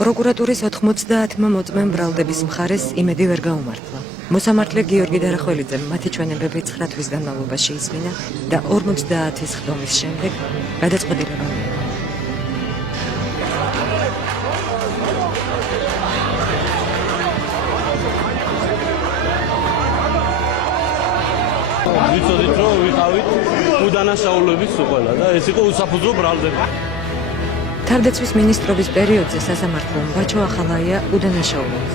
პროკურატურის 90-მა მოწმემ ბრალდების მხარეს იმედი ვერ გაუმართლა. მოსამართლე გიორგი დარახველიძემ მათი ჩვენებები 9 თვის განმავლობაში ისმინა და 50-ის ხდომის შემდეგ გადაწყვეტილება მიიღო. ვიცოდით რომ ვიყავით უდანაშაულების ყველა და ეს იყო უსაფუძვლო ბრალდები. თავდაცვის მინისტრობის პერიოდზე სასამართლომ ბაჩო ახალაია უდანაშაულებს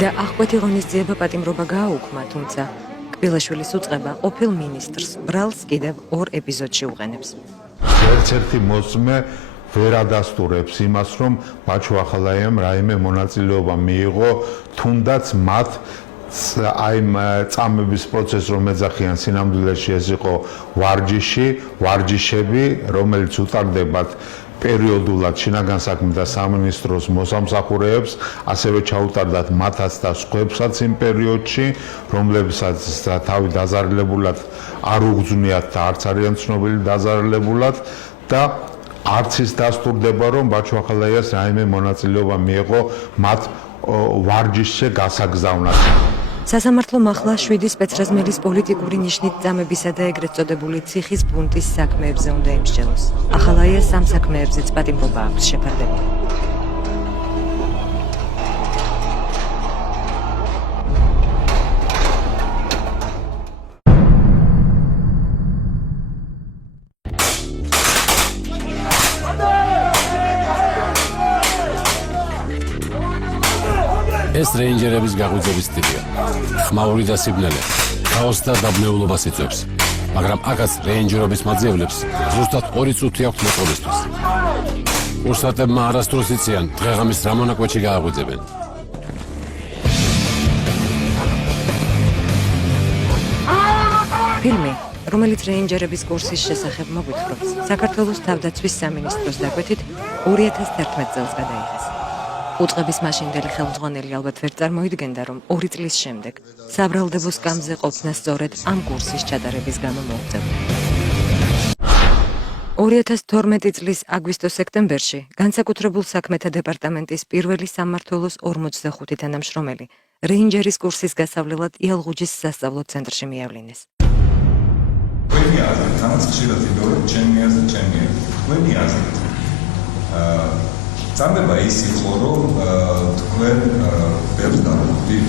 და აღკვეთი ღონისძიება პატიმრობა გააუქმა, თუმცა კბილაშვილის უწყება ყოფილ მინისტრს ბრალს კიდევ 2 ეპიზოდში უყენებს. ერთ-ერთი მოწმე ვერ ადასტურებს იმას, რომ ბაჩო ახალაიამ რაიმე მონაწილეობა მიიღო, თუნდაც მათ აი წამების პროცესს რომ ეძახიან სინამდვილეში ეს იყო ვარჯიშები, რომელიც უტარდებათ პერიოდულად შინაგან საქმეთა სამინისტროს მოსამსახურეებს, ასევე ჩაუტარდათ მათაც და სხვებსაც იმ პერიოდში, რომლებსაც თავი დაზარალებულად არ უგზნიათ და არც არიან ცნობილი დაზარალებულად და არც ის დასტურდება, რომ ბაჩო ახალაიას რაიმე მონაწილეობა მიიღო მათ ვარჯიშზე გასაგზავნად. სასამართლომ ახლა 7 სპეცრაზმელის პოლიტიკური ნიშნით წამებისა და ეგრეთ წოდებული ციხის ბუნტის საქმეებზე უნდა იმსჯელოს. ახალაიას ამ საქმეებზეც პატიმრობა აქვს შეფარდებული. ეს რეინჯერების გაღვიძების სტილია. ხმაური და სიბნელე, ქაოსს და დაბნეულობას იწვევს. მაგრამ აქაც რეინჯერობის მაძიებლებს ზუსტად 2 წუთი აქვს მოწყობისთვის. ურსატებმა არასდროს იციან, დღეღამის რა მონაკვეთში გააღვიძებენ. ფილმი, რომელიც რეინჯერების კურსის შესახებ მოგვითხრობს, საქართველოს თავდაცვის სამინისტროს დაკვეთით 2011 წელს გადაიღეს. უწყების მაშინდელი ხელმძღვანელი ალბათ ვერ წარმოიდგენდა, რომ 2 წლის შემდეგ საბრალდებო სკამზე ყოფნა სწორედ ამ კურსის ჩატარების გამო მოუწევდა. 2012 წლის აგვისტო-სექტემბერში განსაკუთრებულ საქმეთა დეპარტამენტის პირველი სამმართველოს 45 თანამშრომელი რეინჯერის კურსის გასავლელად იალღუჯის სასწავლო ცენტრში მიავლინეს. When აზრით, ამას ხშირად იდეოლოგია ჩემი აზრით. Წამება ის იყო, რომ თქვენ ბევრს დაუხდით.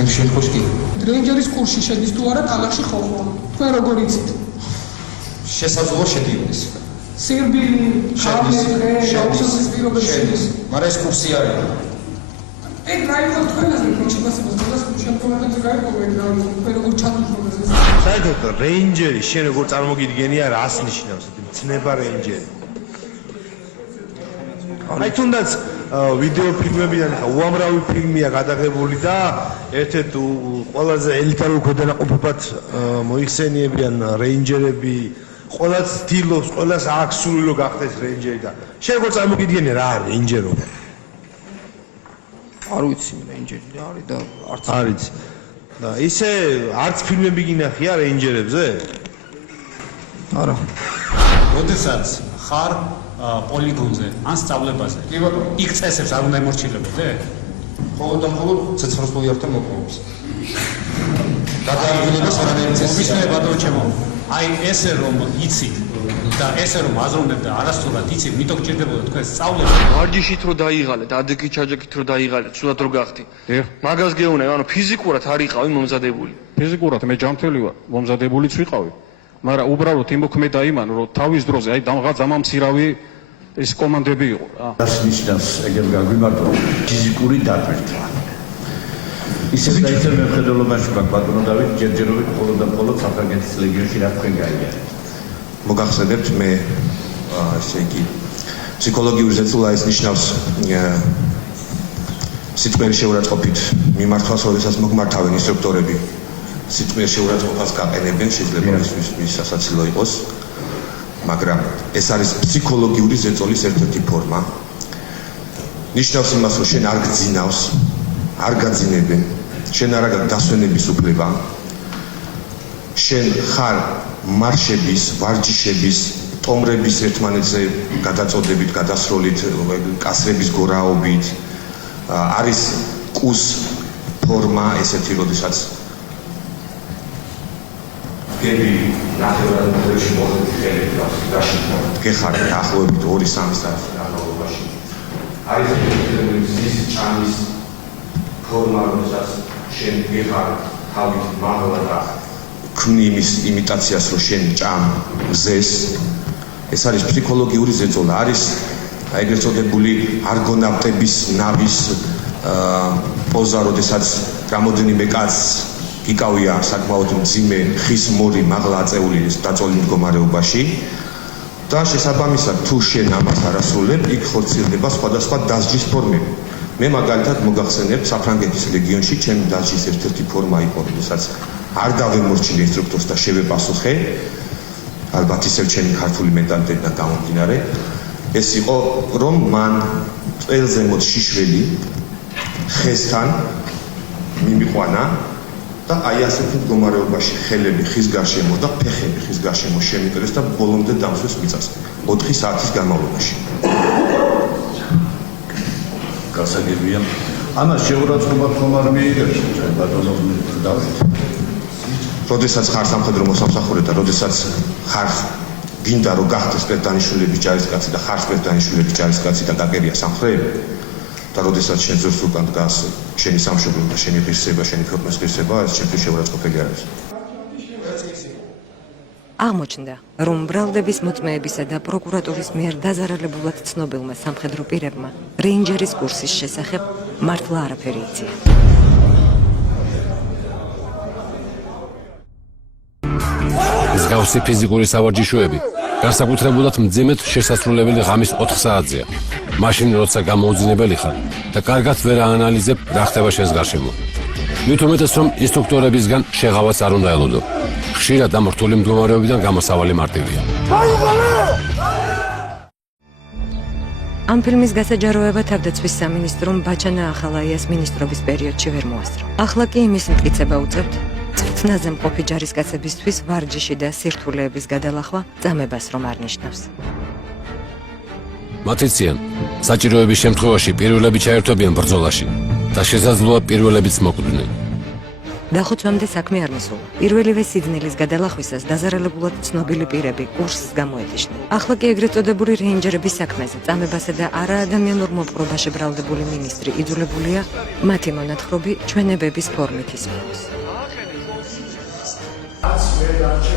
იმ შემთხვევაში კი. რეინჯერის კურსში შედის თუ არა ტალახში ხო? თქვენ როგორ იცით? შესაძლოა შედიოდეს. სერბილი, შედის. მაგრამ ეს კურსი არის. ეგ რაიმე თქვენ აზრით მოჩვენებას შემთხვევაში გაიგოეთ რა თქვენ როგორ ჩათვლით ეს. საერთოდ რეინჯერი შენ როგორ წარმოგიდგენია რას ნიშნავს? ცნება რეინჯერი. აი თუნდაც ვიდეო ფილმებიდან უამრავი ფილმია გადაღებული და ერთ-ერთ ყველაზე ელიტარულ ქვედანაყოფებად მოიხსენიებიან რეინჯერები, ყველას ცდილობს, ყველას აქვს სული რომ გახდეს რეინჯერი და შენ როგორ წარმოგიდგენია რა არის რეინჯერობა? არ ვიცი რეინჯერი რა არის და არც არის. და ისე არც ფილმები გინახია რეინჯერებზე? არა. როდესაც ხარ პოლიგონზე ან სწავლებაზე. კი ბატონო. იქ წესებს არ უნდა ემორჩილებოდე? ხოლმე და ხოლმე ცეცხლის პოლიართან მოყვებს. გადაადგილებას არანაირი წესი. მისმე ბატონო ჩემო. აი ესე რომ იცით და ესე რომ აზროვნებ და არასწორად იცით, მითო გჭირდებოდა თქვენ სწავლება. ვარჯიშით რო დაიღალე და ადექი ჩაჯექით რო დაიღალე, ცუდად რო გახდი. მაგას გეუბნე, ანუ ფიზიკურად არ იყავი მომზადებული. ფიზიკურად მე ჯანმრთელი ვარ, მომზადებულიც ვიყავი. მაგრამ უბრალოდ იმ მოქმედა იმან, რომ თავის დროზე აი დამამცირავი ეს კომანდები იყო რა. Das ნიშნავს ეგრე გაგვიმართო ფიზიკური დატვირთვა. ისე და ისე მეხედველობაში მაგ ბატონო დავით ჯერჯერობით მხოლოდ და მხოლოდ საფრანგეთის ლეგიონში რა თქვენ გაიგეთ. მოგახსენებთ მე ესე იგი ფსიქოლოგიური ზეწოლა ის ნიშნავს სიტყვიერი შეურაცხყოფით მიმართვას, როდესაც მოგმართავენ ინსტრუქტორები. სიტყვიერ შეურაცხყოფას გაყენებენ, შეიძლება ის სასაცილო იყოს. მაგრამ ეს არის ფსიქოლოგიური ზეწოლის ერთ-ერთი ფორმა. ნიშნავს იმას, რომ შენ არ გძინავს, არ გაძინებენ შენ არ აქვს დასვენების უფლება. შენ ხარ მარშების, ვარჯიშების, ტომრების ერთმანეთზე გადაწოდებით, გადასროლით, კასრების გორაობით. არის კუს ფორმა ესეთი, როდესაც გები ნახევრადმეტრში მოხდით ხელით გაშიფრებთ. გეხარ დაახლოებით 2-3 საათის განმავლობაში. არის მზის ჭამის ფორმა, როდესაც შენ გეხარ თავით მაღლა და ქმნი იმის იმიტაციას, რომ შენ ჭამ მზეს. ეს არის ფსიქოლოგიური ზეწოლა, არის ეგრეთ წოდებული არგონავტების ნავის პოზა, როდესაც რამოდენიმე კაცს გიკავია საკმაოდ მძიმე ხის მორი მაღლა აწეული დაწოლილ მდგომარეობაში და შესაბამისად თუ შენ ამას არ ასრულებ, იქ ხორციელდება სხვადასხვა დასჯის ფორმები. მე მაგალითად მოგახსენებ, საფრანგეთის ლეგიონში ჩემი დასჯის ერთ-ერთი ფორმა იყო, როდესაც არ დავემორჩილე ინსტრუქტორს და შევეპასუხე, ალბათ ისევ ჩემი ქართული მენტალიტეტიდან გამომდინარე, ეს იყო, რომ მან წელზე მოდ შიშველი ხესთან მიმიყვანა და აი ასეთი მდგომარეობაში ხელები ხის გარშემო და ფეხები ხის გარშემო შემიკრეს და ბოლომდე დამსვეს მიწას 4 საათის განმავლობაში. გასაგებია. ამას შეურაცხყოფა ხომ არ მიიღებს ბატონო დავით. როდესაც ხარ სამხედრო მოსამსახურე და როდესაც ხარ გინდა რომ გახდეს სპეცდანიშვილების ჯარისკაცი და ხარ სპეცდანიშვილების ჯარისკაცი და გაგერია სამხრები და როდესაც შენ ზურს უკან დგას შენი სამშობლო და შენი ღირსება, შენი ქვეყნის ღირსება, ეს ჩემთვის შეურაცხყოფელი არის. აღმოჩნდა, რომ ბრალდების მოწმეებისა და პროკურატურის მიერ დაზარალებულად ცნობილმა სამხედრო პირებმა რეინჯერის კურსის შესახებ მართლა არაფერი იციან. მსგავსი ფიზიკური სავარჯიშოები განსაკუთრებულად მძიმედ შესასრულებელი ღამის 4 საათზეა. მაშინ როცა გამოუძინებელი ხარ და კარგად ვერ აანალიზებ რა ხდება შენს გარშემო. მით უმეტეს რომ ინსტრუქტორებისგან შეღავაც არ უნდა ელოდო. ხშირად ამ რთული მდგომარეობიდან გამოსავალი მარტივია. ამ ფილმის გასაჯაროება თავდაცვის სამინისტრომ ბაჩანა ახალაიას მინისტრობის პერიოდში ვერ მოასწრო. ახლა კი იმის მტკიცება უწევთ წვრთნაზე მყოფი ჯარისკაცებისთვის ვარჯიში და სირთულეების გადალახვა წამებას რომ არ ნიშნავს. მათ იციან, საჭიროების შემთხვევაში პირველები ჩაერთვებიან ბრძოლაში და შესაძლოა პირველებიც მოკვდნენ. დახოცვამდე საქმე არ მისულა. პირველივე სიძნელის გადალახვისას დაზარალებულად ცნობილი პირები კურსს გამოეთიშნენ. ახლა კი ეგრეთ წოდებული რეინჯერების საქმეზე წამებასა და არაადამიანურ მოპყრობაში ბრალდებული მინისტრი იძულებულია მათი მონათხრობი ჩვენებების ფორმით ისმენოს. ამ სისტემაში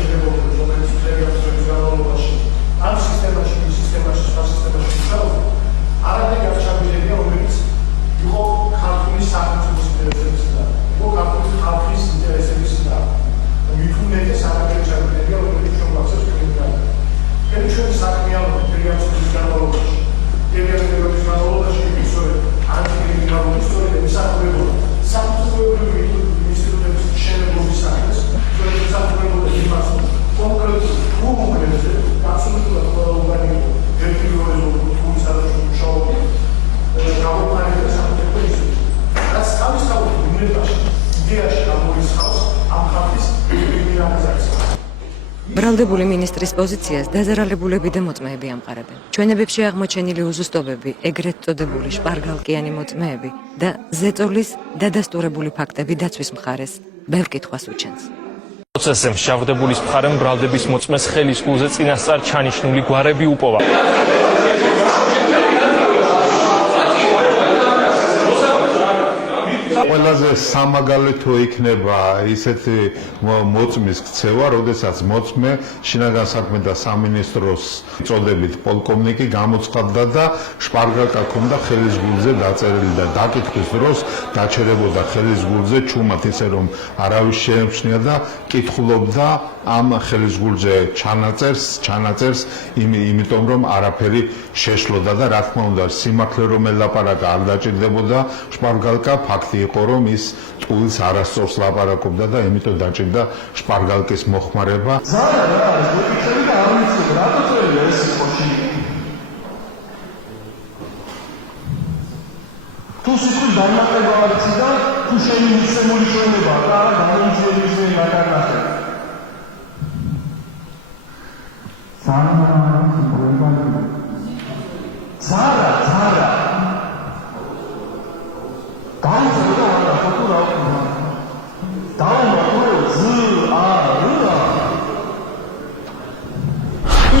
არაერთი არჩევნებია, რომელიც იყო ქართული სახელმწიფოს ინტერესების და იყო ქართული ხალხის ინტერესების და მithumetes არაერთი არჩევნებია, რომელიც შემოგვაქვს კრიტიკა. ეს ჩვენი საქმიანობა პერიოდის განმავლობაში, პერიოდის განმავლობაში ისე ანტიკრიმინალური ისტორია მისაღებია სამწუხაროებრივი ინსტიტუტების შენობების სახეს, ჩვენი სამწუხაროება იმას კონკრეტულ პრობლემებზე აბსოლუტურად ყველგან იყო ერთგვარი ბრალდებული მინისტრის პოზიციას დაზარალებულები და მოწმეები ამყარებენ. ჩვენებებში აღმოჩენილი უზუსტობები, ეგრეთ წოდებული შპარგალკიანი მოწმეები და ზეწოლის დადასტურებული ფაქტები დაცვის მხარეს ბევრ კითხვას უჩენს. პროცესზე მშავდებულის მხარემ ბრალდების მოწმეს ხელის გულზე წინასწარ ჩანიშნული გვარები უპოვა. ყველაზე სამაგალითო იქნება ისეთი მოწმის ქცევა, როდესაც მოწმე შინაგან საქმეთა სამინისტროს წოდებით პოლკოვნიკი გამოცხადდა და შპარგალკა ჰქონდა ხელის გულზე დაწერილი და დაკითხვის დროს დაჩერებოდა ხელის გულზე ჩუმად ისე რომ არავის შეემჩნია და კითხულობდა ამ ხელის გულზე ჩანაწერს იმიტომ რომ არაფერი შეშლოდა და რა თქმა უნდა სიმართლე რომ ელაპარაკა არ დაჭირდებოდა შპარგალკა ფაქტი იყო რომ ის ტყუილს არასწორს ლაპარაკობდა და იმიტომ დაჭირდა შპარგალკის მოხმარება. ძალიან რა არის მოკითხები და არ ვიცი რატო წელი ეს იყო. თუ სიტყვის დამატება არ იცი და თუ შენი მიცემული ჩვენება და არა გამოიწვიების მაგარნახე. Zara.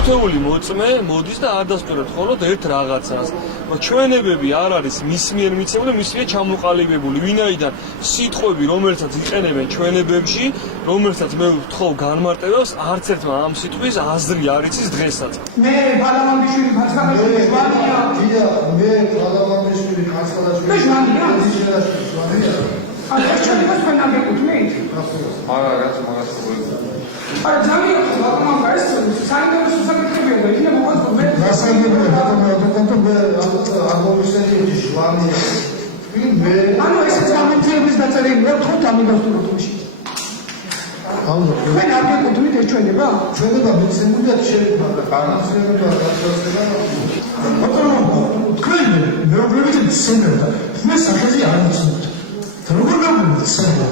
თითოეული მოწმე მოდის და არ დასწორებს მხოლოდ ერთ რაღაცას. ჩვენებები არ არის მის მიერ მიცემული, მის მიერ ჩამოყალიბებული. ვინაიდან სიტყვები, რომელსაც იყენებენ ჩვენებებში, რომელსაც მე ვთხოვ განმარტებას, არც ერთმა ამ სიტყვის აზრი არ იცის დღესაც. მე ბალამანდიშვილი ხაცხალაშვილი შვანია. მე ბალამანდიშვილი ხაცხალაშვილი შვანია. არა, ჩვენებას თქვენ აგეკუთვნით? არა, რაც მაგას არა, ძალიან ხო, ბატონო, ეს საინტერესო საკითხებია და იქნება მოხდეს მე. გასაგებია, ბატონო, მე აღმოვისწრებდი შვანია. ანუ ესეც გამოცდილების დაწერილი მე ვთქვით ამიგასტუროთში. მე აგეკუთვნით ეს ჩვენება? ჩვენება მიცემულია შეიძლება და განაცვლება ბატონო, თქვენ მეუღლებით მცემებდა. მე სახელი არ მიცემთ. როგორ გამიცემდა?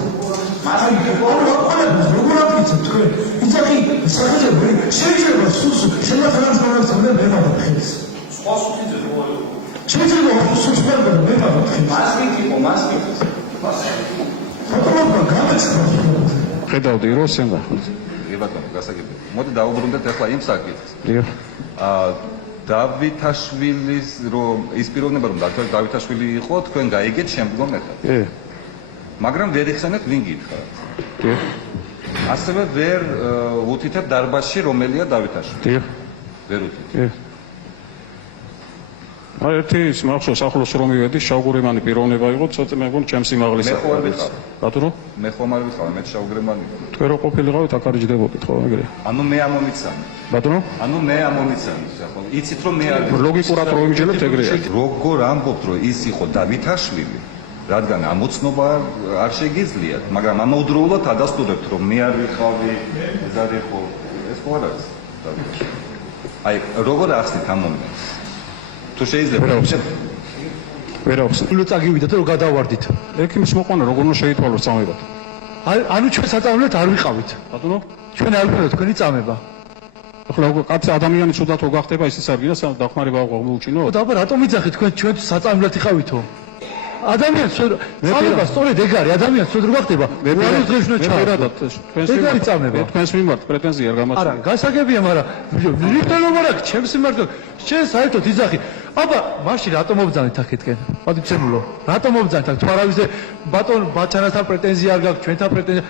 როგორ აფიცებ თქვენ? იცი, სახელები შეიძლება სულს შემოთავაზოს მე მევადებს. სხვა სულიც ხო? შეიძლება სულს მე მევადებს. მასკი. ბატონო, გამეცნო. ხედავდი რომ სენდა. ბატონო, გასაგებია. მოდი დაუბრუნდეთ ახლა იმ საკითხს. დიახ. დავითაშვილის რომ ის პიროვნება რომ დავითაშვილი იყო, თქვენ გაიგეთ შემდგომ ეტაპს. კი. მაგრამ ვერ იხსენეთ ვინ გითხრათ. დიახ. ასევე ვერ უთითებ დარბაზში რომელია დავითაშვილი. დიახ. ვერ უთითებ. კი. აი ერთი ის მახსოვს ახლოს რომ მივედი შავგურემანი პიროვნება იყო ცოტა მე მგონი ჩემს იმაღლისა. მე ხო არ ვიყავ. ბატონო? მე ხომ არ ვიყავ, მე შავგურემანი. თქვენ რო ყოფილიყავით აქ არ ჯდებოდით ხო ეგრე? ანუ მე ამომიცანი. ბატონო? ანუ მე ამომიცანი, ხო? იცით რომ მე არ ლოგიკურად რო იმჯერებთ ეგრეა. როგორ ამბობთ რომ ის იყო დავითაშვილი? რადგან ამოცნობა არ შეგიძლიათ, მაგრამ ამავდროულად ადასტურებთ რომ მე არ ვიყავი, ეს არ იყო, ეს ხო არ არის. აი, როგორ ახსნით ამ მომენტს? თუ შეიძლება ვერ ახსნით. ნუ წაგივიდეთ რომ გადავარდით. ეგ იმის მოყვანა როგორ უნდა შეითვალოს წამებად. ანუ ჩვენ საწამებლად არ ვიყავით. ბატონო? ჩვენ არ ვიყავით თქვენი წამება. ახლა კაცი ადამიანი ცუდად რო გახდება ისიც არ გინდა სამ დახმარება აღმოუჩინო. და აბა რატომ იძახით თქვენ საწამებლად იყავითო? ადამიანს წამება სწორედ ეგ არის, ადამიანს სწორედ რო გახდება. უაროს დღეს უნდა ჩაადოთ. თქვენს მიმართ პრეტენზია არ გამაცხადეთ. არა, გასაგებია, მაგრამ რიგდანობა რა, ჩემს მიმართ შენ საერთოდ იძახი. აბა, მაშინ რატომ მობძანეთ აქეთკენ? პატიცემულო, რატომ მობძანეთ აქ? თუ არავის ბატონ ბაჩანასთან პრეტენზია არ გაქვს, ჩვენთან პრეტენზია.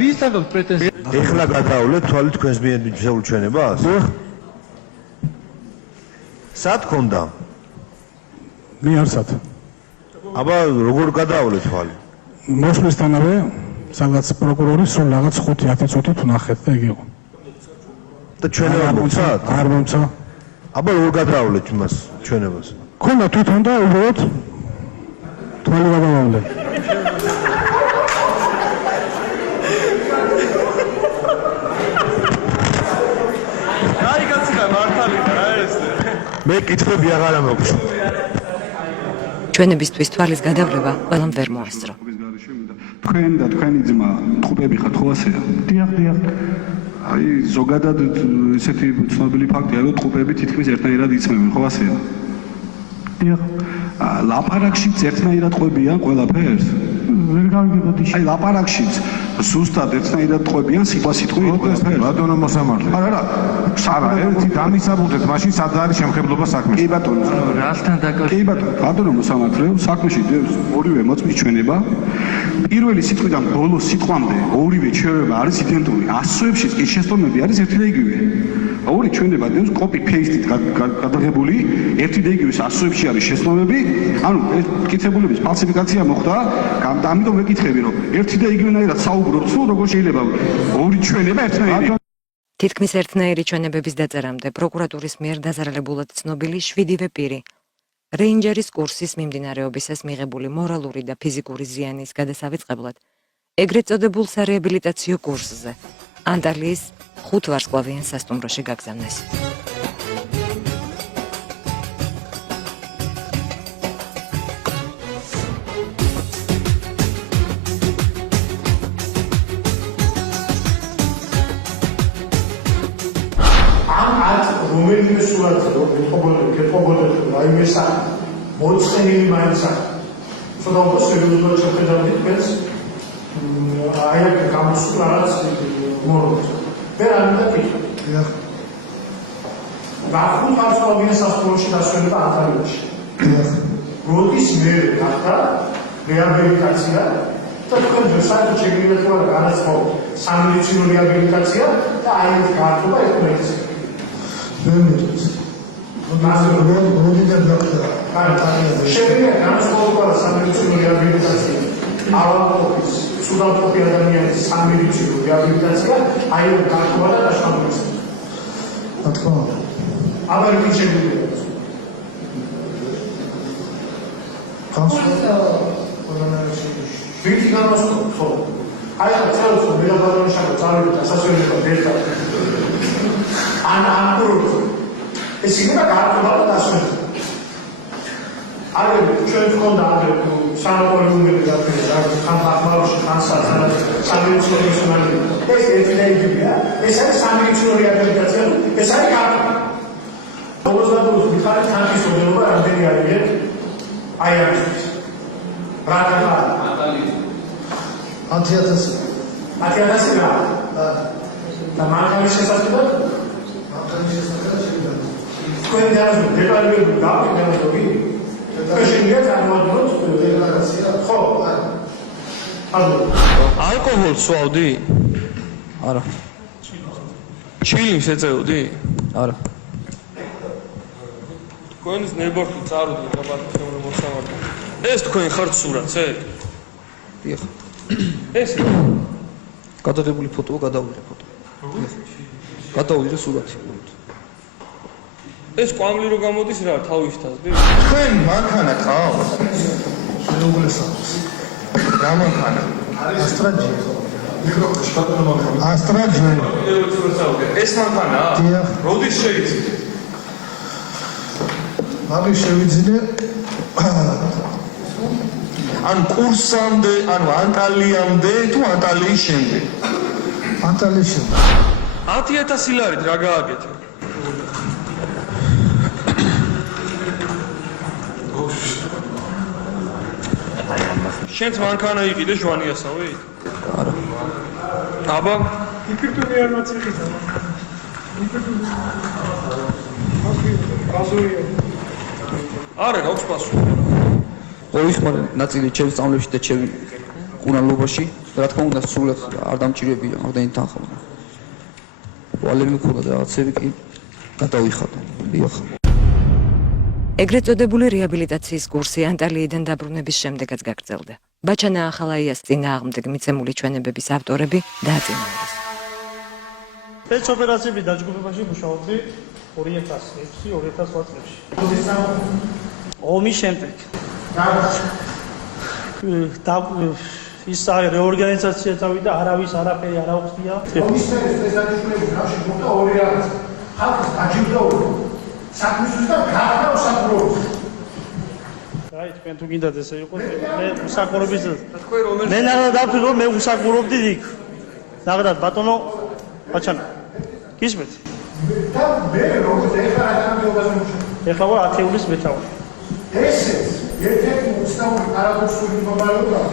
ვისთან გაქვს პრეტენზია? ეხლა გადაავლეთ თვალი თქვენს მიერ მიცემულ ჩვენებას? სად ქონდა? მე არსად. აბა როგორ გადაავლეთ თვალი? მოსვლისთანავე სადღაც პროკურორი სულ რაღაც 5-10 წუთით ვნახეთ და იგი იყო. და ჩვენება მომცათ? არ მომცა. აბა როგორ გადაავლეთ იმას ჩვენებას? ქონდა თვითონ და უბრალოდ თვალი გადავავლე. აი კაცი და მართალი რა ეს? მე კითხვები აღარ მაქვს. ჩვენებისთვის თვალის გადავლება ყველამ ვერ მოასწრო. თქვენ და თქვენი ძმა ტყუპები ხართ ხო ასეა? დიახ. აი ზოგადად ესეთი ცნობილი ფაქტია რომ ტყუპები თითქმის ერთნაირად იწმევენ ხო ასეა? დიახ. ლაპარაკშიც ერთნაირად ყვებიან ყველაფერს? ვერ გავიგებოდი. აი ლაპარაკშიც ზუსტად ერთნაირად ყვებიან სიტყვით ყველაფერს. ბატონო მოსამართლე. არა. ერთი დამისაბუთეთ, მაშინ სად არის შემხებლობა საქმეში? კი ბატონო. რასთან დაკავშირებით? კი ბატონო, ბატონო მოსამართლე, საქმეში ორივე მოწმის ჩვენება. პირველი სიტყვიდან ბოლო სიტყვამდე ორივე ჩვენება არის იდენტური. ასოებშიც კი შესწავლები არის ერთი და იგივე. ორი ჩვენება დევს კოპი პეისტით გადაღებული, ერთი და იგივე ასოებში არის შესწავლები. ანუ ეს მკითხებულების ფალსიფიკაცია მოხდა, ამიტომ ვეკითხები რომ ერთი და იგივენაირად საუბრობთ, თუ როგორ შეიძლება ორი ჩვენება ერთნაირი. თითქმის ერთნაირი ჩვენებების დაწერამდე პროკურატურის მიერ დაზარალებულად ცნობილი 7-ვე პირი რეინჯერის კურსის მიმდინარეობისას მიღებული მორალური და ფიზიკური ზიანის გადასავიწყებლად ეგრეთ წოდებულ სარეაბილიტაციო კურსზე ანტალიის 5 ვარსკვლავიან სასტუმროში გაგზავნეს. რომელიმე სურათზე რომ გეტყობოდეთ რაიმე სახე მოწყენილი მაინც აქვს ცოტა უფრო სერიოზულად შეხედავთ თქვენს აი აქ გამოსულ რაღაც მოროც მე არ მინდა კითხვა გახულ ხარჯავიან სასწავლოში დასვენება ანტალიაში როდის მე გახდა რეაბილიტაცია და თქვენ საერთოდ შეგიძლიათ რა განაცხადოთ სამედიცინო რეაბილიტაცია და აი ეს გართობა ერთმანეთს შეგვიძლია განაცხადოთ სამედიცინო რეაბილიტაცია ავადმყოფის სუდავტყოფი ადამიანის სამედიცინო რეაბილიტაცია აი ეს გართობა და დაშავება რა თქმა უნდა aber wie შეგვიძლია ვინც გამოსწორებს ხო აი ეს წელს მელაბარონის შაბათ წავიდა დასასვენებლად ერთად ანაკუროს ეს იქნება გართობა და დასვენება არის ჩვენ თქონდა არის სანატორიუმები დაფერე ხანხმარში ხანსაცალად სამედიცინო პერსონალი ეს ერთდაიგებია ეს არის სამედიცინო რეაბილიტაცია ეს არის გართობა მოგზაურობს მიხარით თანხის ოდენობა რამდენი არის აი ამისთვის რა გახდა 10,000 რა და მანქანის შესაძლებლად თქვენ დაასრულეთ დეტალები გავიგებოდი შეიძლება წარმოადგინოთ დეკლარაცია ხო ალკოჰოლს სვავდი? არა. ჩილიმს ეწეოდი? არა. თქვენს ნებართი წარუდგე გაბატონებული მოსამართლე. ეს თქვენ ხართ სურათზე? დიახ. ეს გადაღებული ფოტოა, გადავიღე ფოტო. გადავიღე სურათი. ეს კვამლი რო გამოდის რა თავის თასდი? თქვენ მანქანა ყავს? შეუგლესავს. რა მანქანა? ასტრაჯი. ასტრაჯი. ეს მანქანა? დიახ. როდის შეიცით? მაგის შევიძინე ანუ კურსამდე, ანუ ანტალიამდე თუ ანტალიის შემდეგ? ანტალიის შემდეგ. 10,000 ლარით რა გააკეთე? შენც მანქანა იყიდე ჟვანიასავე? არა. აბა? იფირტუნი არ მაწიხიდა. იფირტუნი. გასულია. არა, გაქვს პასუხი. ოიხმარე ნაწილი ჩემს სწავლებში და ჩემი კურანლობაში, რა თქმა უნდა, სულად არ დამჭირებია ამდენი თანხა. ვალერი მქონდა და რაღაცები კი გადავიხადე. დიახ. ეგრეთ წოდებული რეაბილიტაციის კურსი ანტალიიდან დაბრუნების შემდეგაც გაგრძელდა. ბაჩანა ახალაიას წინააღმდეგ მიცემული ჩვენებების ავტორები დააწინაურეს. ეს ოპერაციები დაჯგუფებაში მუშაობდი 2006-2008 წლებში. ომის შემდეგ. ის რეორგანიზაცია წავიდა, არავის არაფერი არ აუხსნია. ომის მერე ეს დანიშნულებული ბავშვი მოხდა ორი რაღაც. ხალხს დაჯილდოებული. საქმისთვის და გარდა უსაქმროებს. აი, თქვენ თუ გინდათ ესე იყოს, მე უსაქმრობის მე ნახე დავთვლი რომ მე უსაქმრობდი იქ. ნახეთ ბატონო ბაჩანა. გისმენთ? და მე როგორც ეხლა რა განმეობაზე მუშაობ. ეხლა ვარ ათეულის მეთაური. ესეც ერთ-ერთი უცნაური პარადოქსული მდგომარეობაა.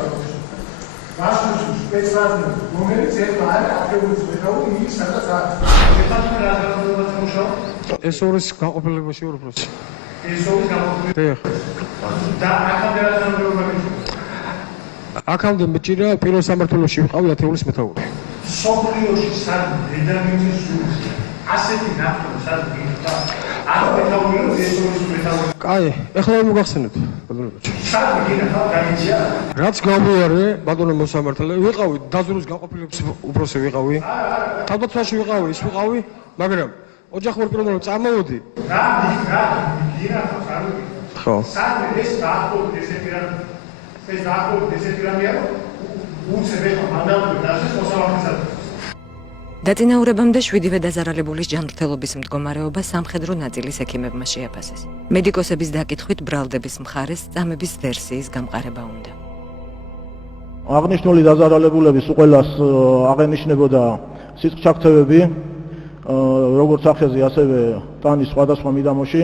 გასული სპეციალისტი, რომელიც ეხლა არის ათეულის მეთაური, ის სადაც არის. ეხლა მე რა განმეობაზე მუშაობ. ეს ორის გაყოფილებაში ვარ უბრალოდ. ეს ორის გაყოფილებაში. დიახ. და აქამდე რა განმეობაზე? აქამდე მეჭირა პირველ სამმართველოში ვიყავი ათეულის მეთაური. სოფლიოში სად დედამიწის სულს ასეთი ნახტო სად გიხდა? აქ მეთაური რომ ეს ორის მეთაური. კაი, ეხლა მოგახსენეთ, ბატონო ბაჩა. სად გინახავ გამიჩია? რაც გამოიარე, ბატონო მოსამართლე, ვიყავი დაძროს გაყოფილების უფროსი ვიყავი. თავდაცვაში ვიყავი, ის ვიყავი, მაგრამ ოჯახურ პიროვნებად წარმოვედი. რა გინახავ წარუდი? ხო. სად ეს დაახლოებით ესეთი რამე? ეს დაახლოებით ესეთი რამეა რომ უცებ ეხლა მანდატური დასვეს მოსამართლესაც. დაწინაურებამდე 7-ვე დაზარალებულის ჯანმრთელობის მდგომარეობა სამხედრო ნაწილის ექიმებმა შეაფასეს. მედიკოსების დაკითხვით ბრალდების მხარეს წამების ვერსიის გამყარება უნდა. აღნიშნული დაზარალებულების უყელას აღენიშნებოდა სისხლჩაქცევები, როგორც სახეზე, ასევე ტანის სხვადასხვა მიდამოში.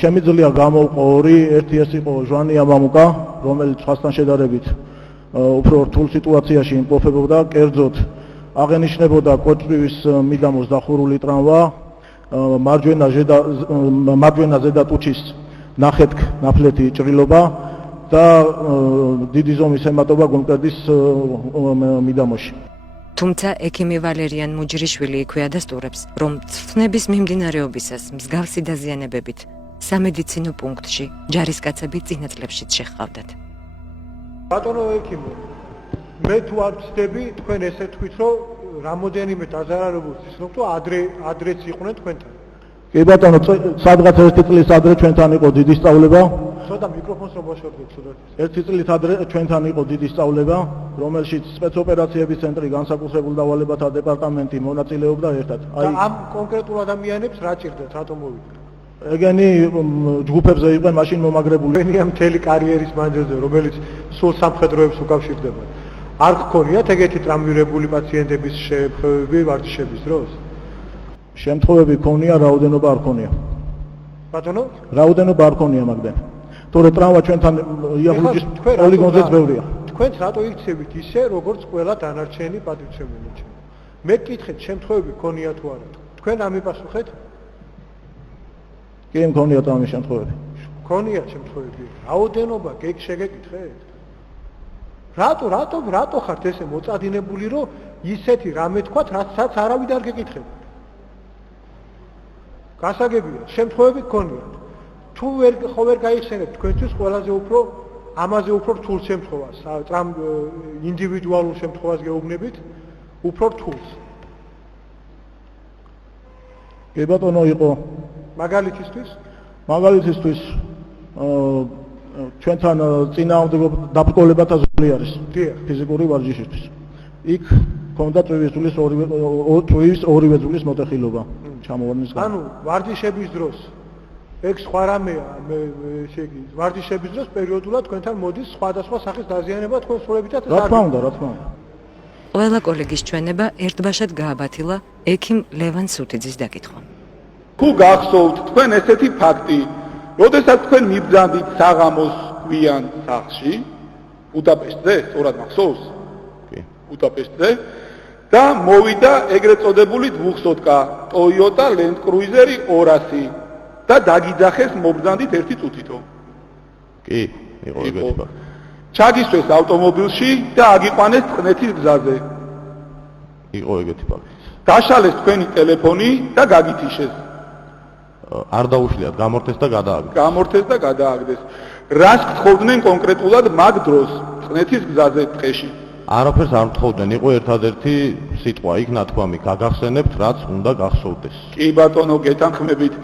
შემიძლია გამოვყო ორი, ერთი ეს იყო ჟვანია მამუკა, რომელიც სხვასთან შედარებით უფრო რთულ სიტუაციაში იმყოფებოდა, კერძოდ აღენიშნებოდა კოჭრის მიდამოს დახურული ტრამვა, მარჯვენა ზედა ტუჩის ნახეთქ ნაფლეთი ჭრილობა და დიდი ზომის ემატობა გულმკერდის მიდამოში. თუმცა ექიმი ვალერიან მუჯრიშვილი იქვე ადასტურებს, რომ წვრთნების მიმდინარეობისას მსგავსი დაზიანებებით სამედიცინო პუნქტში ჯარისკაცები წინა წლებშიც შეჰყავდათ. ბატონო ექიმო, მე თუ არ ვწდები, თქვენ ესე თქვით, რომ რამოდენიმე დაზარალებულს ისნობ, თუ ადრეც იყვნენ თქვენთან. კი ბატონო, სადღაც ერთი წლის ადრე ჩვენთან იყო დიდი სწავლება. ცოტა მიკროფონს რომ მოშორდეთ, ცოტა. ერთი წლის ადრე ჩვენთან იყო დიდი სწავლება, რომელშიც სპეცოპერაციების ცენტრი, განსაკუთრებულ დავალებათა დეპარტამენტი მონაწილეობდა ერთად. და ამ კონკრეტულ ადამიანებს რა ჭირდათ, რატომ მოვიდნენ? ეგენი ჯგუფებზე იყვნენ მაშინ მომაგრებული. თქვენია მთელი კარიერის მანძილზე, რომელიც სულ სამხედროებს უკავშირდება. არ გქონიათ ეგეთი ტრამვირებული პაციენტების შეფხვევები ვარჯიშების დროს? შემთხვევები ქონია, რაოდენობა არ ქონია. ბატონო? რაოდენობა არ ქონია მაგდენ. თორე ტრამვა ჩვენთან იაღლუჯის პოლიგონზეც ბევრია. თქვენ რატო იქცევით ისე, როგორც ყველა დანარჩენი პატივცემულები? მე გკითხეთ, შემთხვევები ქონია თუ არა? თქვენ ამიპასუხეთ? კი, მქონიათ ამის შემთხვევები. ქონიათ შემთხვევები. რაოდენობა შეგეკითხეთ? რატო ხართ ესე მოწადინებული, რომ ისეთი რამე თქვათ, რასაც არავინ არ გეკითხება? გასაგებია, შემთხვევები გქონიათ. თუ ვერ გაიხსენებთ თქვენთვის ყველაზე უფრო ამაზე უფრო რთულ შემთხვევას, ინდივიდუალურ შემთხვევას გეუბნებით, უფრო რთულს. კი ბატონო, იყო მაგალითისთვის ჩვენთან წინააღმდეგობა დაბრკოლებათა ზოლი არის ფიზიკური ვარჯიშისთვის. იქ ქონდა წვივის ორივე ზოლის მოტეხილობა ჩამოვარდნის გამო. ანუ ვარჯიშების დროს ეგ სხვა რამეა, ვარჯიშების დროს პერიოდულად თქვენთან მოდის სხვადასხვა სახის დაზიანება თქვენ სრულებითაც რა თქმა უნდა. ყველა კოლეგის ჩვენება ერთბაშად გააბათილა ექიმ ლევან სუთიძის დაკითხვა. თუ გახსოვთ თქვენ ესეთი ფაქტი, როდესაც თქვენ მიბრძანდით საღამოს გვიან სახლში, ბუდაპეშტზე, სწორად მახსოვს? კი. ბუდაპეშტზე და მოვიდა ეგრეთ წოდებული დვუხსოტკა Toyota Land Cruiser 200 და დაგიძახეს მობრძანდით ერთი წუთითო. კი, იყო ეგეთი ფაქტი. ჩაგისვეს ავტომობილში და აგიყვანეს წყნეთის გზაზე. იყო ეგეთი ფაქტი. დაშალეს თქვენი ტელეფონი და გაგითიშეს. არ დაუშლიათ, გამორთეს და გადააგდეს. რას გთხოვდნენ კონკრეტულად მაგ დროს წყნეთის გზაზე ტყეში? არაფერს არ მთხოვდნენ, იყო ერთადერთი სიტყვა, იქ ნათქვამი, გაგახსენებთ, რაც უნდა გახსოვდეს. კი ბატონო, გეთანხმებით.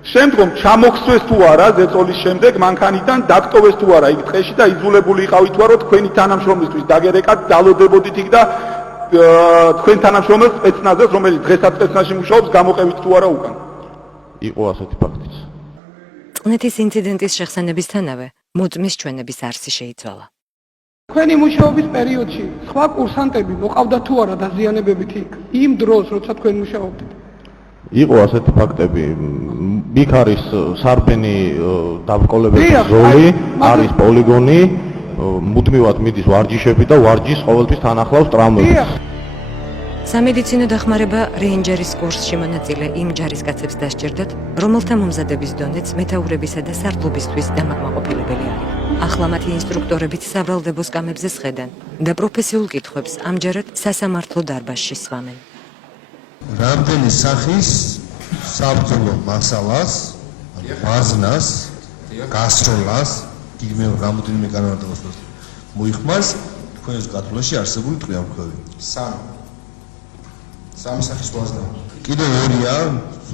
შემდგომ ჩამოგხსვეს თუ არა ზეწოლის შემდეგ მანქანიდან დაგტოვეს თუ არა იქ ტყეში და იძულებული იყავით თუ არა თქვენი თანამშრომლისთვის დაგერეკათ დალოდებოდით იქ და თქვენ თანამშრომელს სპეცნაზებს, რომელიც დღესაც სპეცნაზში მუშაობს, გამოყევით თუ არა უკან? იყო ასეთი ფაქტიც. წყნეთის ინციდენტის შეხსენებისთანავე მოწმის ჩვენების არსი შეიცვალა. თქვენი მუშაობის პერიოდში სხვა კურსანტები მოყავდა თუ არა დაზიანებებით იქ? იმ დროს, როცა თქვენ მუშაობდით? იყო ასეთი ფაქტები. იქ არის სარბენი დაბრკოლებების ზოლი, არის პოლიგონი, მუდმივად მიდის ვარჯიშები და ვარჯიშს ყოველთვის თან ახლავს ტრამვები. სამედიცინო დახმარება რეინჯერის კურსში მონაწილე იმ ჯარისკაცებს დასჭირდათ, რომელთა მომზადების დონეც მეთაურებისა და სარდლობისთვის დამაკმაყოფილებელი არის. ახლა მათი ინსტრუქტორებიც საბრალდებო სკამებზე სხედან და პროფესიულ კითხვებს ამჯერად სასამართლო დარბაზში სვამენ. რამდენი სახის საბრძოლო მასალას, ბაზნას, გასროლას, იგივე რამოდენიმე განმარტებას მოიხმარს თქვენს გათვლაში არსებული ტყვიამფრქვევი? სამი სახის ვაზნა. კიდევ ორია,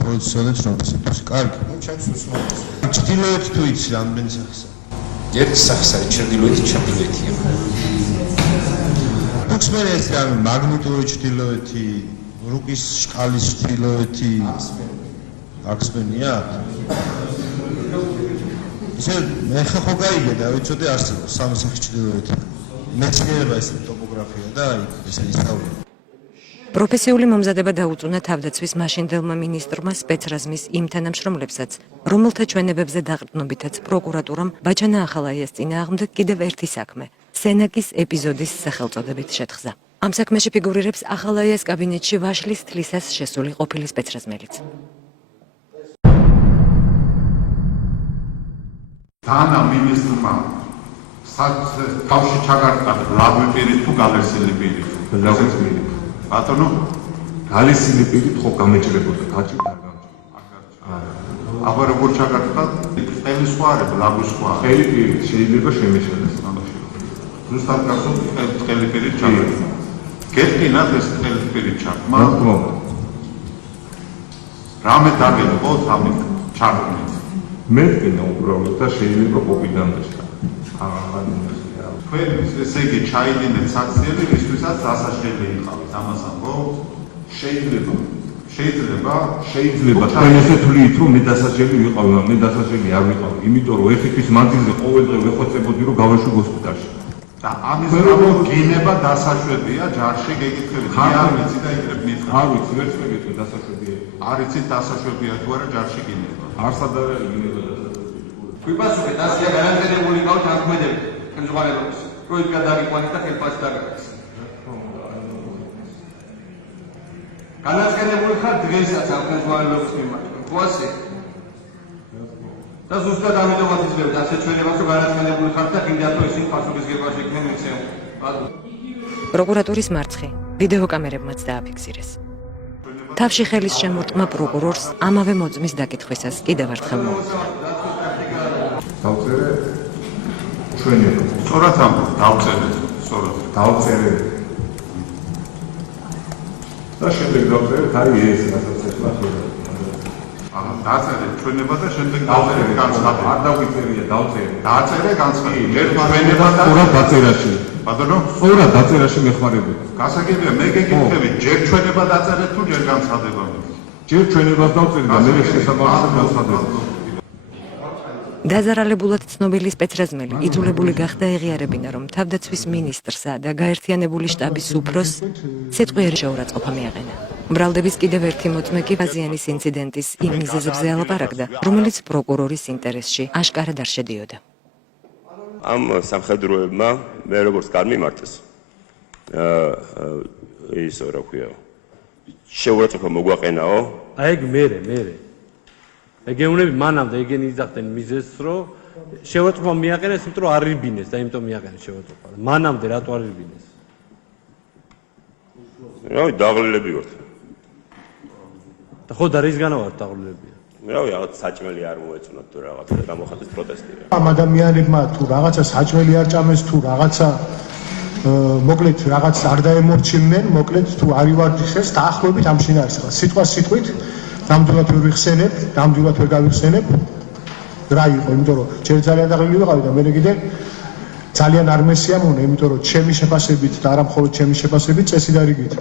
პროდუქციონებს რომლის. კარგი. ჩემს უცნობს. ჩრდილოეთი თუ იცი რამდენი სახისა? ერთი სახის არის ჩრდილოეთია. უცნობ ეს რამე მაგნიტური ჩრდილოეთი, რუკის შკალის ჩრდილოეთი. აქსპენია? ისე მე ხო გაიგე და ვიცოდი არსებობს სამი სახის ჩრდილოეთი. მეცნიერება ეს ტოპოგრაფია და ისე ისწავლე. პროფესიული მომზადება დაუწუნა თავდაცვის მაშინდელმა მინისტრმა სპეცრაზმის იმ თანამშრომლებსაც, რომელთა ჩვენებებზე დაყრდნობითაც პროკურატურამ ბაჩანა ახალაიას წინააღმდეგ კიდევ ერთი საქმე, სენაკის ეპიზოდის სახელწოდებით შეთხზა. ამ საქმეში ფიგურირებს ახალაიას კაბინეტში ვაშლის თლისას შესული ყოფილი სპეცრაზმელიც. დანა მინისტრმა თავში ჩაგარტყა ლავი პირი თუ გალესილი პირი. ლავის პირი. ბატონო, გალესილი პირი ხო გამეჭრებოდა, გაჭირდა არ გამჭირდა. აბა როგორ ჩაგარტყა? ყელი სხვა არის, ლავი სხვა. ყელი პირი შეიძლება შემეშალეს ამაში. ზუსტად გასულ ყელი პირი ჩაგარტყა. გეტყინათ ეს ყელი პირი ჩაგმა. რა თქმა უნდა. რამე დაგეყოთ ამით ჩაგმით. მე ვკინა უბრალოდ და შეიძლება ყოფიდან და თქვენ ესე იგი ჩაიდინეთ საქციელი, ვისთვისაც დასაშლელი იყავით, ამას ამბო? შეიძლება თქვენ ესე თვლით, რომ მე დასაჯელი ვიყავი, მე დასაჯელი არ ვიყავი, იმიტომ რომ ერთი თვის მანძილზე ყოველდღე ვეხვეწებოდი, რომ გავაშვი ჰოსპიტალში. და ამის გამო გინება დასაშვებია ჯარში გეკითხებით. მე არ ვიცი და იქნებ მითხრა. არ ვიცი, ვერც მეკითხე დასაშვებია. არ იცით დასაშვებია თუ არა ჯარში გინება. არსად არის გინება. ვიპასუხეთ, ასია განაცხადებული ყავთ ამქმედები ხელმძღვანელობის. რო იქ გადაგიყვანეთ და ხელფასი დაგაკეთეთ. განაცხადებული ხარ დღესაც ამ ხელმძღვანელობის მიმართ. ხო ასე? და ზუსტად ამიტომაც იძლევთ ასე ჩვენებას, რომ განაცხადებული ხართ და კიდევ თუ ისინი პასუხისგებაში იქნენ მიცემ. პროკურატურის მარცხი ვიდეო კამერებმაც დააფიქსირეს. თავში ხელის შემორტყმა პროკურორს ამავე მოწმის დაკითხვისას კიდევ ერთხელ მოუწოდა. დავწერე ჩვენებო. სწორად ამბობ, დავწერე, სწორად. დავწერე. და შემდეგ დავწერე, აი ეს რასაც ეხლა ხდება. აჰა, დაწერე ჩვენება და შემდეგ დავწერე განცხადება. არ დავიწერია, დავწერე. დაწერე განცხადება. მე ჩვენება სწორად დაწერაში. ბატონო, სწორად დაწერაში მეხმარებოდი. გასაგებია, მე გეკითხები, ჯერ ჩვენება დაწერე თუ ჯერ განცხადება? ჯერ ჩვენებას დავწერე და მე შესაბამისად განცხადება. დაზარალებულად ცნობილი სპეცრაზმელი იძულებული გახდა ეღიარებინა, რომ თავდაცვის მინისტრსა და გაერთიანებული შტაბის უფროსს სიტყვიერი შეურაცხყოფა მიაყენა. ბრალდების კიდევ ერთი მოწმე კი ბაზიანის ინციდენტის იმ მიზეზებზე ალაპარაკდა, რომელიც პროკურორის ინტერესში აშკარად არ შედიოდა. ამ სამხედროებმა მე როგორც გამიმართეს ის რა ქვია შეურაცხყოფა მოგვაყენაო. აი ეგ მე ეგეუნები მანამდე ეგენი იძახდნენ მიზეზს, რომ შეურაცხყოფა მიაყენეს, იმიტომ რომ არ რიბინეს და იმიტომ მიაყენეს შეურაცხყოფა. მანამდე რატო არ რიბინეს? რავი, დაღლილები ვართ. და ხო და რისგანა ვართ დაღლილები? რავი, რაღაც საჭმელი არ მოეწონათ თუ რაღაცა და გამოხატეს პროტესტია. ამ ადამიანებმა თუ რაღაცა საჭმელი არ ჭამეს თუ რაღაცა მოკლედ რაღაც არ დაემორჩილნენ, მოკლედ თუ არ ივარჯიშეს, დაახლოებით ამ შინაარსს. სიტყვა სიტყვით ნამდვილად ვერ ვიხსენებ, ნამდვილად ვერ გავიხსენებ რა იყო, იმიტომ რომ ჯერ ძალიან დაღლილი ვიყავი და მე კიდე ძალიან არ მესიამოვნე, იმიტომ რომ ჩემი შეფასებით და არა მხოლოდ ჩემი შეფასებით წესი და რიგით.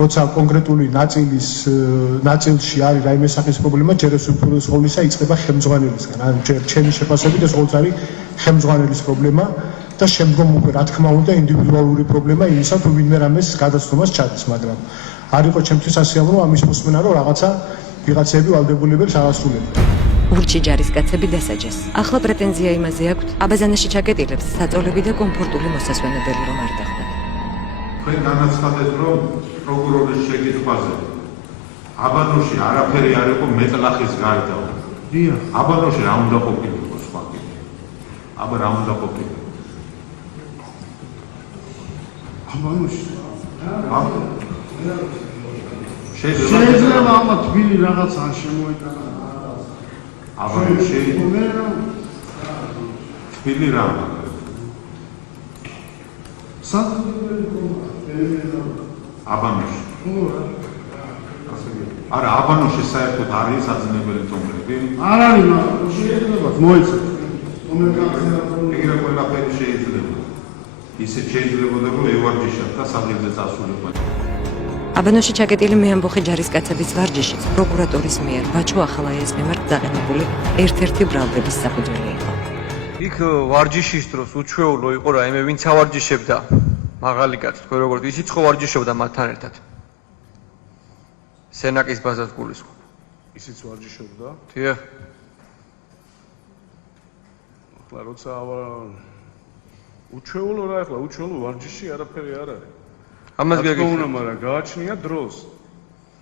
როცა კონკრეტული ნაწილში არის რაიმე სახის პრობლემა, ჯერ ეს უპირველეს ყოვლისა იწყება ხელმძღვანელისგან. ანუ ჯერ ჩემი შეფასებით ეს ყოველთვის არის ხელმძღვანელის პრობლემა და შემდგომ უკვე რა თქმა უნდა ინდივიდუალური პრობლემა იმისა თუ ვინმე რამეს გადაცნობას ჩადის, მაგრამ არ იყო ჩემთვის ასიამოვნო ამის მოსმენა, რომ რაღაცა ვიღაცები ვალდებულებებს აღასრულებენ. ურჩი ჯარისკაცები დასაჯეს. ახლა პრეტენზია იმაზე აქვთ, აბაზანაში ჩაკეტილებს საწოლები და კომფორტული მოსასვენებელი რომ არ დახვდათ. თქვენ განაცხადეთ, რომ პროკურორის შეკითხვაზე აბანოში არაფერი არ იყო მეტლახის გარდა. დიახ. აბანოში რა უნდა ყოფილიყო სხვა კიდე? აბა რა უნდა ყოფილიყო? აბანოში. შეიძლება ამა თბილი რაღაც არ შემოიტანა. აბანოში თბილი რა? აბანოში. არა, აბანოში საერთოდ არის საძინებელი ტომები? არ არის, მაგრამ შეიძლება მოეწეს. ეგრე ყველაფერი შეიძლება. ისე შეიძლება რომ ევარჯიშათ და საგებზე წასულიყო. აბანოში ჩაკეტილი მეამბოხი ჯარისკაცების ვარჯიშიც პროკურატურის მიერ ბაჩო ახალაიას მიმართ დაყენებული ერთ-ერთი ბრალდების საფუძველი იყო. იქ ვარჯიშის დროს უჩვეულო იყო რაიმე ვინც ავარჯიშებდა. მაღალი კაცი, თქვენ როგორ ისიც ხო ვარჯიშობდა მათთან ერთად. სენაკის ბაზას გულისხმობ. ისიც ვარჯიშობდა? დიახ. ახლა როცა უჩვეულო რა ახლა უჩვეულო ვარჯიში არაფერი არ არის. ამას გაგიხსნა, მაგრამ გააჩნია დროს.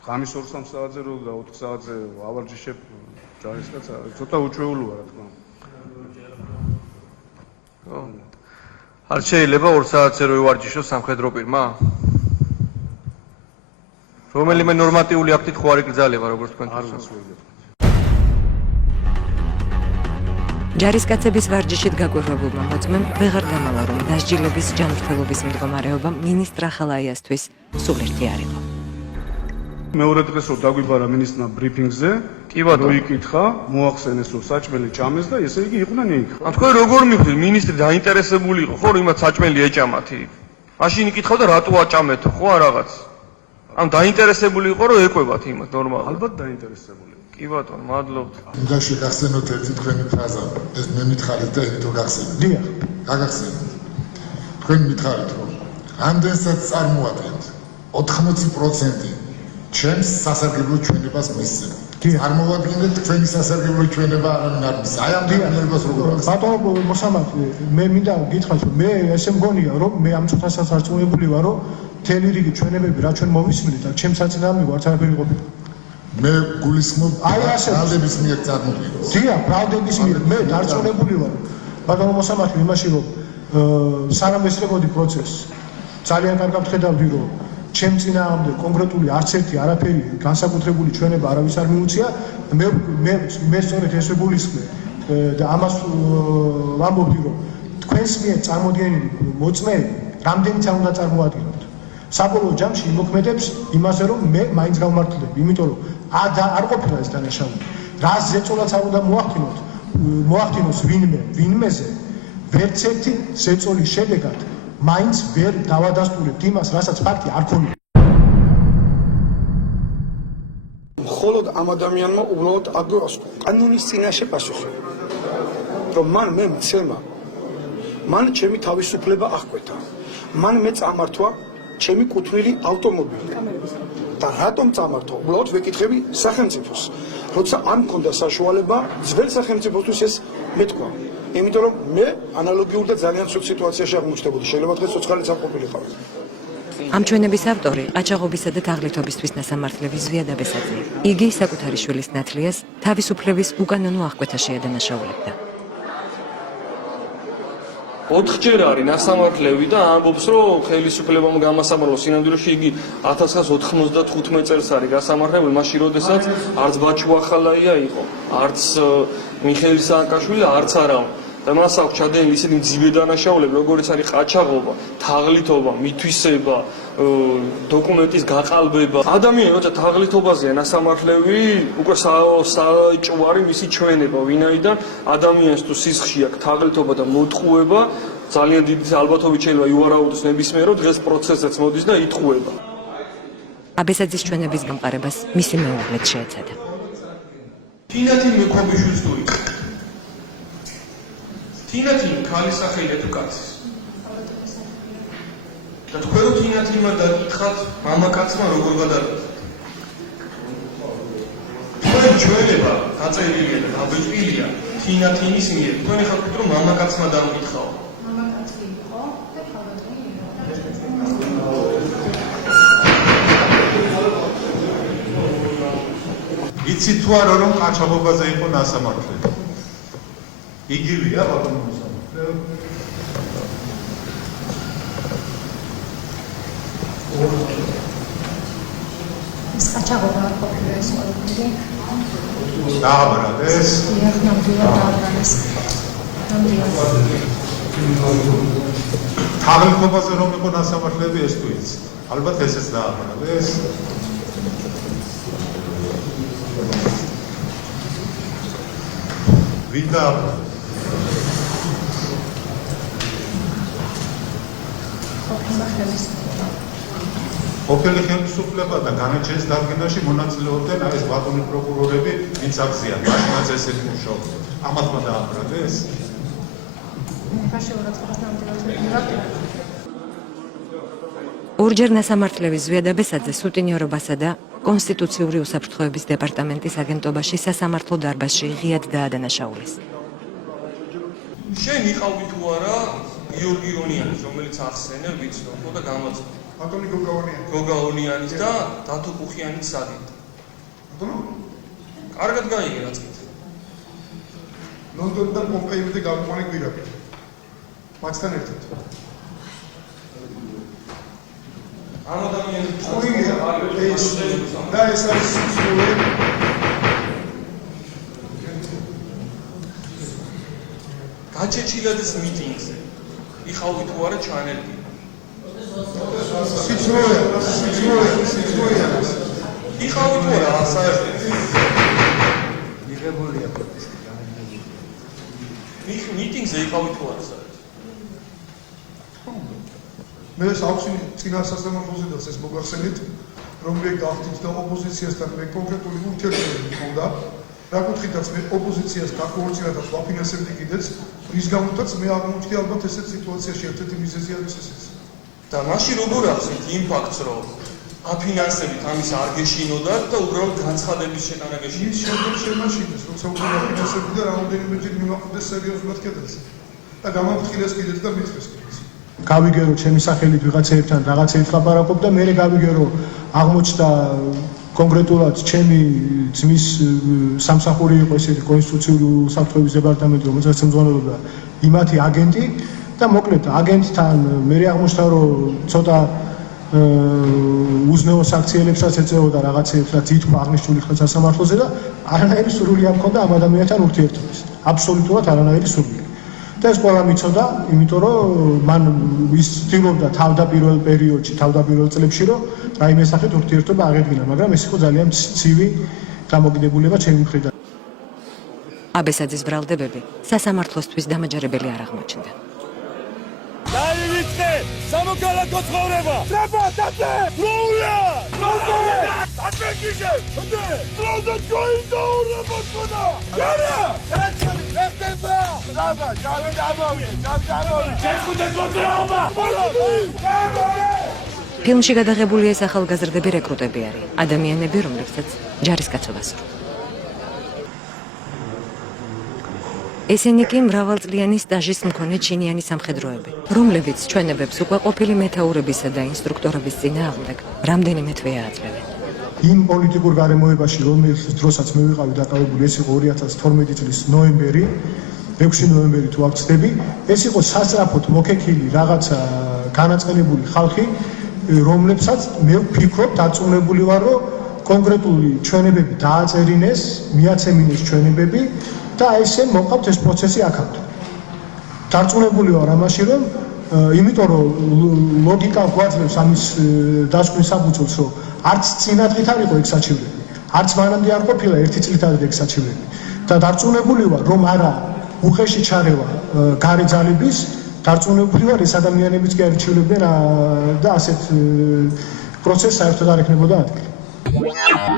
ღამის 2-3 საათზე რო და 4 საათზე ავარჯიშებ ჯარისკაცს, ცოტა უჩვეულოა რა თქმა უნდა. არ შეიძლება 2 საათზე რო ივარჯიშო სამხედრო პირმა? რომელიმე ნორმატიული აქტით ხო არ იკრძალება, როგორც თქვენ თვითონ. ჯარისკაცების ვარჯიშით გაკვირვებულმა მოწმემ ვეღარ გამალა, რომ დასჯილების ჯანმრთელობის მდგომარეობა მინისტრ ახალაიასთვის სულერთი არ იყო. მეორე დღეს რო დაგვიბარა მინისტრმა ბრიფინგზე, კი ბატონო, რო იკითხა, მოახსენეს რომ საჭმელი ჭამეს და ესე იგი იყვნენ იქ. ან თქვენ როგორ მიხვდით მინისტრი დაინტერესებული იყო, ხო, რომ იმათ საჭმელი ეჭამათი? მაშინ იკითხავდა რატო აჭამეთო, ხო არ რაღაც. ან დაინტერესებული იყო, რომ ეკვებათ იმას ნორმალურად. ალბათ დაინტერესებული. კი ბატონო, მადლობთ. უნდა გახსენოთ ერთი თქვენი ფრაზა. ეს მე მითხარით და იმიტომ გახსენეთ. დიახ. გაგახსენეთ. თქვენ მითხარით, რომ ამდენსაც წარმოადგენთ 80% ჩემს სასარგებლო ჩვენებას მისცემ. წარმოვადგინეთ თქვენი სასარგებლო ჩვენება არავინ არ მისცემ. აი ამ დიაგნოზას როგორ აქვს? ბატონო მოსამართლე, მე მინდა გითხრათ, რომ მე ესე მგონია, რომ მე ამ წუთასაც არწმუნებული ვარ, რომ მთელი რიგი ჩვენებები რა ჩვენ მოვისმენთ და ჩემს საწინააღმდეგო არც არაფერი ყოფილა. მე გულისხმობ ბრალდების მიერ წარმოდგენას. დიახ, ბრალდების მიერ მე დარწმუნებული ვარ. ბატონო მოსამართლე, იმაში რომ სანამ ესწრებოდი პროცესს, ძალიან კარგად ხედავდი, რომ ჩემ წინააღმდეგ კონკრეტული არც ერთი არაფერი განსაკუთრებული ჩვენება არავის არ მიუწია. მე სწორედ ეს ვიგულისხმე და ამას ვამბობდი, რომ თქვენს მიერ წარმოდგენილი მოწმეები რამდენიც არ უნდა წარმოადგინოთ. საბოლოო ჯამში იმოქმედებს იმაზე, რომ მე მაინც გავმართლდები, იმიტომ რომ არ ყოფილა ეს დანაშაული. რა ზეწოლაც არ უნდა მოახდინოს ვინმეზე, ვერც ერთი ზეწოლის შედეგად მაინც ვერ დავადასტურებთ იმას, რასაც ფაქტი არ ქონია. მხოლოდ ამ ადამიანმა უბრალოდ კანონის წინაშე პასუხი. რომ მან მე მცემა, მან ჩემი თავისუფლება აღკვეთა. მან მე წამართვა ჩემი კუთვნილი ავტომობილი. და რატომ წამართვა? უბრალოდ ვეკითხები სახელმწიფოს. როცა არ მქონდა საშუალება ძველ სახელმწიფოსთვის ეს მეთქვა. იმიტომ რომ მე ანალოგიურ და ძალიან ცუდ სიტუაციაში აღმოჩნდებოდი. შეიძლება დღეს ცოცხალიც არ ყოფილიყავი. ამ ჩვენების ავტორი ყაჩაღობისა და თაღლითობისთვის ნასამართლების ზვიადაბესაძე. იგი საკუთარი შვილის ნათლიას თავისუფლების უკანონო აღკვეთაში ადანაშაულებდა. 4ჯერ არის ნასამართლები და ამბობს, რომ ხელისუფლებამ გამასამართლოს სინამდვილეში იგი 1995 წელს არის გასამართლებული, მაშინ როდესაც არც ბაჩუ ახალაია იყო, არც მიხეილ სააკაშვილი, არც არავინ. და მას აქვს ჩადენილი ისეთი მძიმე დანაშაულები, როგორიც არის ყაჩაღობა, თაღლითობა, მითვისება, დოკუმენტის გაყალბება. ადამიანი როცა თაღლითობაზეა ნასამართლები, უკვე საჭვარი მისი ჩვენება, ვინაიდან ადამიანს თუ სისხლში აქვს თაღლითობა და მოტყუება, ძალიან დიდი ალბათობით შეიძლება ივარაუდეს ნებისმიერ, რომ დღეს პროცესიც მოდის და იტყუება. აბესაძის ჩვენების გამყარებას მისი მეუღლეც შეეცადა. თინათინ მექვაბიშვილს თუ იყო. თინათინ ქალის სახელია თუ კაცის? და თქვენ რომ თინათინმა დაგითხათ მამაკაცმა როგორ გადაგიხდით? თქვენ ჩვენება დაწერილია და დაბეჭდილია თინათინის მიერ. თქვენ ხართ რომ მამაკაცმა დამკითხაო. მამაკაცი იყო და ქალბატონი იყო. იცით თუ არა რომ ყაჩაღობაზე იყო ნასამართლები? იგივეა ბატონო მოსამართლე. ეს ყაჩაღობა არ ყოფილა ეს ყველაფერი. დააბრალეს. დიახ, ნამდვილად დააბრალეს. თაღლითობაზე რომ იყო ნასამართლები ეს თუ იცით? ალბათ ესეც დააბრალეს. ვინ დააბრალეს? ყოფილი ხელისუფლება და განაჩენის დადგენაში მონაწილეობდნენ ეს ბატონი პროკურორები, ვინც აქციან, მაშინაც ესეთი მუშაობდა. ამათმა დააბრალეს. მე ხაშეურად ხარ ნამდვილად ორჯერ ნასამართლევის ზვიადა ბესაძე სუტინიორობასა და კონსტიტუციური უსაფრთხოების დეპარტამენტის აგენტობაში სასამართლო დარბაზში ღიად დაადანაშაულეს. შენ იყავი თუ არა გიორგი ონიანის, რომელიც ახსენე ვიცნო ხო და გამაცხო. ბატონი გოგაონიანი. გოგაონიანის და დათო კუხიანის აგენტი. ბატონო? კარგად გაიგე რაც კითხე. ლონდონიდან პომპეიმდე გავიყვანე გვირაბი. მათთან ერთად. ამ ადამიანის ხუია ეს და ეს არის სულ გაჩეჩილაძის მიტინგზე იყავი თუ არა ჩანერგი. სიცრუე. იყავი თუ არა საერთოდ. მიღებულია. მიტინგზე იყავი თუ არა საერთოდ. მე საუქსი წინა სასამართლოზედაც ეს მოგახსენით, რომ მე გავხდით და ოპოზიციასთან მე კონკრეტული ურთიერთობები მქონდა. რა კუთხითაც მე ოპოზიციას გაქორწინებაც ვაფინანსებდი კიდეც, რის გამოთაც მე აღმოჩნდი ალბათ ესეთ სიტუაციაში ერთ-ერთი მიზეზი არის ესეც. და მაშინ როგორ ახსენეთ იმ ფაქტს, რომ აფინანსებით ამის არ გეშინოდათ და უბრალოდ განცხადების შეტანა გეშინოდათ? ის შემდეგ შემაშინეს, როცა უკვე აფინანსებდი და რაოდენიმეჯერ მიმაყდეს სერიოზულად კედელზე. და გამაფრთხილეს კიდეც და მიწეს კიდეც. გავიგერო ჩემი სახელით ვიღაცეებთან რაღაცეებს ლაპარაკობ და მე გავიგერო აღმოჩნდა კონკრეტულად ჩემი ძმის სამსახური იყო ესეთი კონსტიტუციური უსაფრთხოების დეპარტამენტი, რომელსაც ემძღვანელობდა იმათი აგენტი და მოკლედ აგენტთან მე აღმოჩნდა რომ ცოტა უზნეო საქციელებსაც ეწეოდა რაღაცეებს რაც ითქვა აღნიშნული ხელ სასამართლოზე და არანაირი სურვილი არ მქონდა ამ ადამიანთან ურთიერთობის. აბსოლუტურად არანაირი სურვილი. და ეს ყველა მიცოდა, იმიტომ რომ მან ის ცდილობდა თავდაპირველ პერიოდში, თავდაპირველ წლებში რომ რაიმე სახით ურთიერთობა აღედგინა, მაგრამ ეს იყო ძალიან ცივი დამოკიდებულება ჩემი მხრიდან. აბესაძის ბრალდებები სასამართლოსთვის დამაჯერებელი არ აღმოჩნდა. დაივიწყე სამოქალაქო ცხოვრება! ტრება, დაწე! როულა! როულა! ატეკიჟე! ხდე! დროზე გოინდაურება ხოდა! გარა! ეხტება! დაბა, ჯავი დამოვიე, ჯავი! შეხუდე გოდრაობა! ფილმში გადაღებული ეს ახალგაზრდები რეკრუტები არის, ადამიანები, რომლებსაც ჯარისკაცობა სურს. ესენი კი მრავალწლიანი სტაჟის მქონე ჩინიანი სამხედროები, რომლებიც ჩვენებებს უკვე ყოფილი მეთაურებისა და ინსტრუქტორების წინააღმდეგ რამდენიმე თვე აძლევენ. იმ პოლიტიკურ გარემოებაში, რომელიც დროსაც მე ვიყავი დაკავებული, ეს იყო 2012 წლის ნოემბერი, 6 ნოემბერი თუ არ ვცდები, ეს იყო სასწრაფოდ მოქექილი რაღაცა განაწყენებული ხალხი, რომლებსაც მე ვფიქრობ დარწმუნებული ვარ, რომ კონკრეტული ჩვენებები დააწერინეს, მიაცემინეს ჩვენებები და ესე მოყავთ ეს პროცესი აქამდე. დარწმუნებული ვარ ამაში, რომ იმიტომ რომ ლოგიკა გვაძლევს ამის დასკვნის საფუძველს, რომ არც წინადღით არ იყო ეგ საჩივრები, არც მანამდე არ ყოფილა ერთი წლით ადრე ეგ საჩივრები. და დარწმუნებული ვარ, რომ არა უხეში ჩარევა გარე ძალების, დარწმუნებული ვარ ეს ადამიანებიც კი არ ირჩევებდნენ და ასეთ პროცესს საერთოდ არ ექნებოდა ადგილი.